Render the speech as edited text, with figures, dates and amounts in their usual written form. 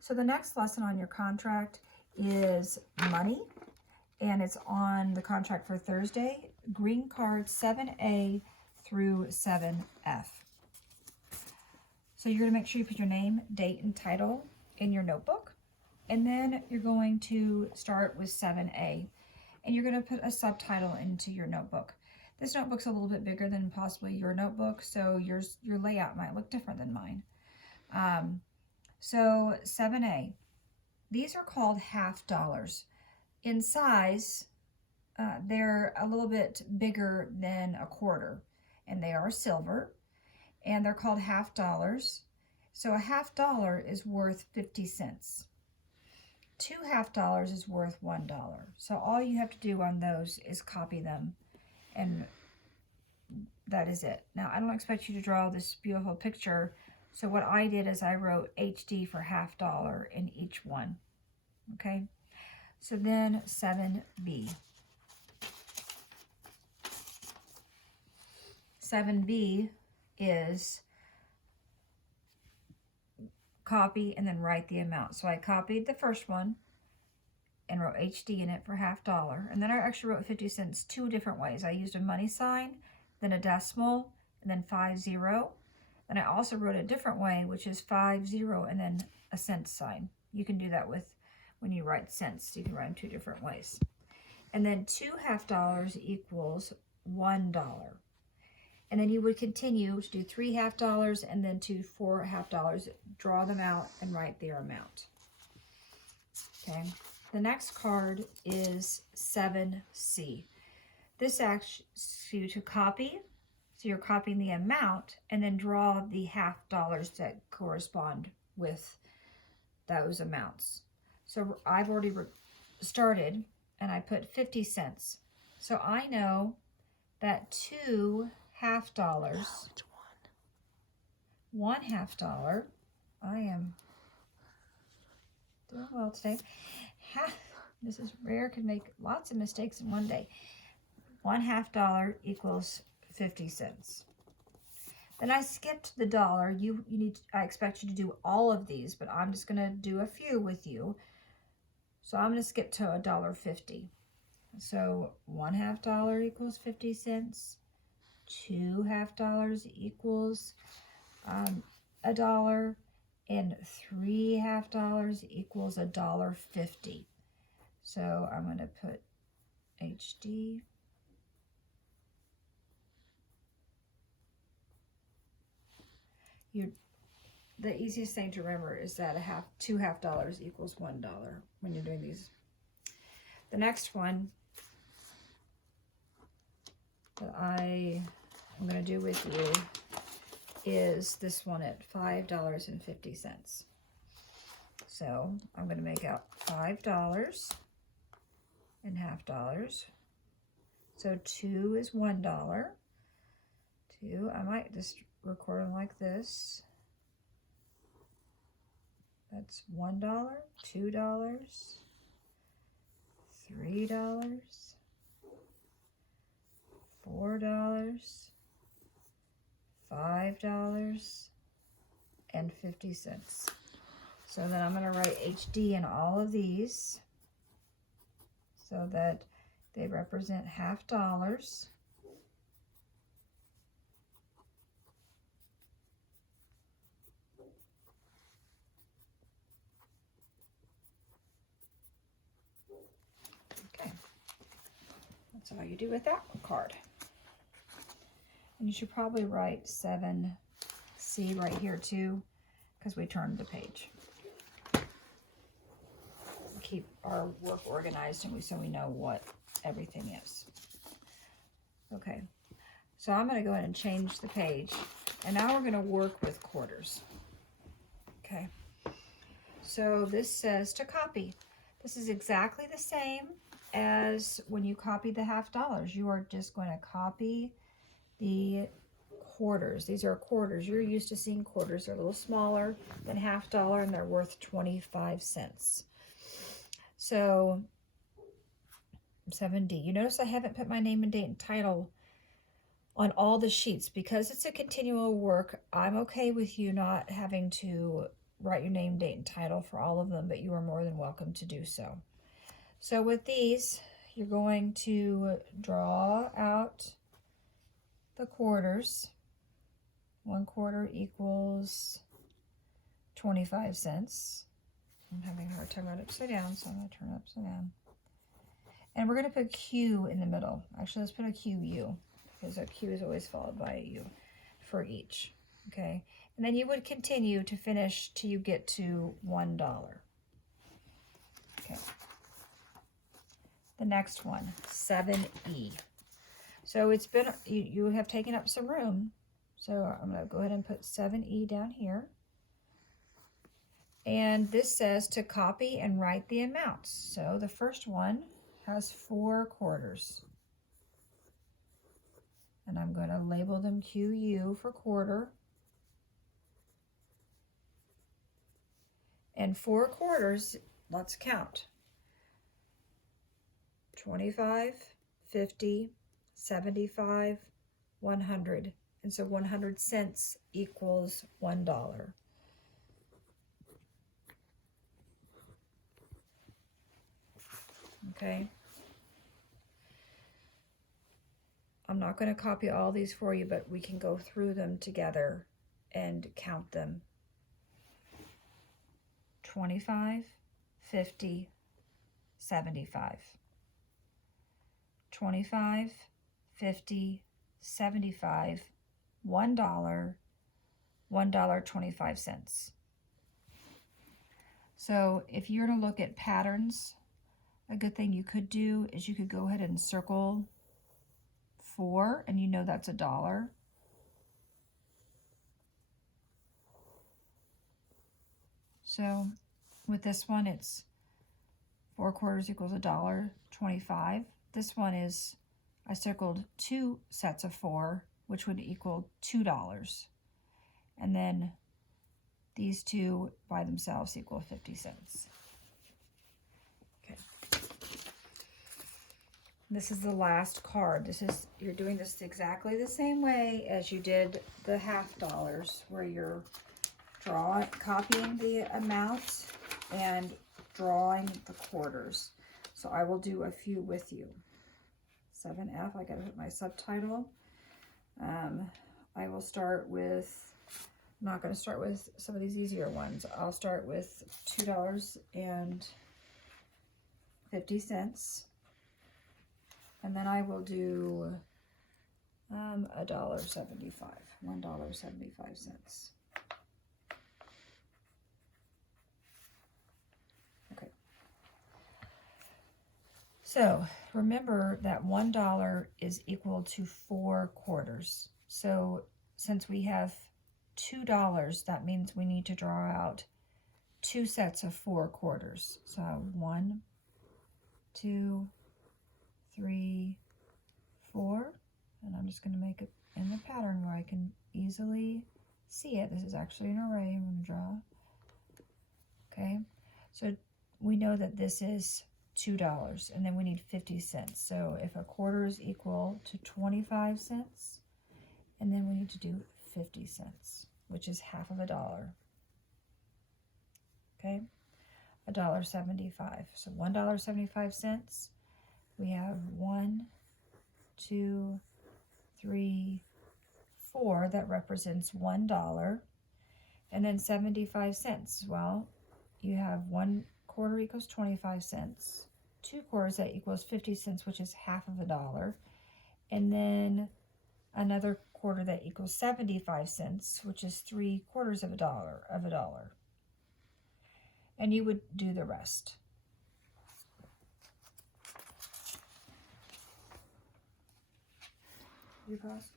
So the next lesson on your contract is money, and it's on the contract for Thursday, green card 7A through 7F. So you're going to make sure you put your name, date, and title in your notebook. And then you're going to start with 7A. And you're going to put a subtitle into your notebook. This notebook's a little bit bigger than possibly your notebook, so your layout might look different than mine. So 7A. These are called half dollars. In size, they're a little bit bigger than a quarter. And they are silver. And they're called half dollars. So a half dollar is worth 50 cents. 2 half dollars is worth $1. So all you have to do on those is copy them, and that is it. Now, I don't expect you to draw this beautiful picture. So what I did is I wrote HD for half dollar in each one. Okay. So then 7B. 7B is copy and then write the amount. So I copied the first one and wrote HD in it for half dollar. And then I actually wrote 50 cents 2 different ways. I used a money sign, then a decimal, and then 50. Then I also wrote a different way, which is 50 and then a cent sign. You can do that with when you write cents. You can write them 2 different ways. And then 2 half dollars equals $1. And then you would continue to do 3 half dollars and then to 4 half dollars. Draw them out and write their amount. Okay. The next card is 7C. This asks you to copy. So you're copying the amount and then draw the half dollars that correspond with those amounts. So I've already started and I put 50 cents. So I know that 2 half dollars. No, it's 1 half dollar. I am doing well today. Mrs. Rare can make lots of mistakes in one day. 1 half dollar equals 50 cents. Then I skipped the dollar. I expect you to do all of these, but I'm just going to do a few with you. So I'm going to skip to $1.50. So 1 half dollar equals 50 cents. 2 half dollars equals $1, and 3 half dollars equals $1.50. So I'm going to put HD. The easiest thing to remember is that 2 half dollars equals $1 when you're doing these. The next one that I'm going to do with you is this one at $5.50. So I'm going to make out $5 and half dollars. So 2 is $1. 2, I might just record them like this. That's $1, $2, $3, $4, $5, and 50 cents. So then I'm going to write HD in all of these so that they represent half dollars. Okay, that's all you do with that card. And you should probably write 7C right here too, because we turned the page. Keep our work organized and so we know what everything is. Okay, so I'm going to go ahead and change the page, and now we're going to work with quarters. Okay, so this says to copy. This is exactly the same as when you copy the half dollars. You are just going to copy the quarters. These are quarters. You're used to seeing quarters. They're a little smaller than half dollar and they're worth 25 cents. So 7D. You notice I haven't put my name and date and title on all the sheets because it's a continual work. I'm okay with you not having to write your name, date, and title for all of them, but you are more than welcome to do so. So with these, you're going to draw out the quarters. 1 quarter equals 25 cents. I'm having a hard time writing upside down, so I'm going to turn it upside down. And we're going to put Q in the middle. Actually, let's put a QU, because a Q is always followed by a U for each. Okay, and then you would continue to finish till you get to $1. Okay. The next one, 7E. So it's been, you have taken up some room. So I'm going to go ahead and put 7E down here. And this says to copy and write the amounts. So the first one has 4 quarters. And I'm going to label them QU for quarter. And 4 quarters, let's count. 25, 50, 75, 100. And so 100 cents equals $1. Okay. I'm not going to copy all these for you, but we can go through them together and count them. 25, 50, 75. 25, 50, 75, $1, $1.25. So if you're going to look at patterns, a good thing you could do is you could go ahead and circle 4, and you know that's $1. So with this one, it's 4 quarters equals $1.25. This one is, I circled 2 sets of 4, which would equal $2. And then these 2 by themselves equal 50 cents. Okay. This is the last card. This is, you're doing this exactly the same way as you did the $half, where you're copying the amounts and drawing the quarters. So I will do a few with you. 7F, I gotta put my subtitle. I will start with, I'm not gonna start with some of these easier ones. I'll start with $2.50. And then I will do $1.75, $1.75. Okay. So remember that $1 is equal to 4 quarters. So since we have $2, that means we need to draw out 2 sets of 4 quarters. So 1, 2, 3, 4, and I'm just going to make it in the pattern where I can easily see it. This is actually an array I'm going to draw. Okay, so we know that this is $2, and then we need 50 cents. So if a quarter is equal to 25 cents, and then we need to do 50 cents, which is half of $1. Okay, $1.75. So $1.75. We have 1, 2, 3, 4. That represents $1. And then 75 cents. Well, you have 1 quarter equals 25 cents. 2 quarters, that equals 50 cents, which is half of $1. And then another quarter that equals 75 cents, which is 3 quarters of $1. And you would do the rest. You pause?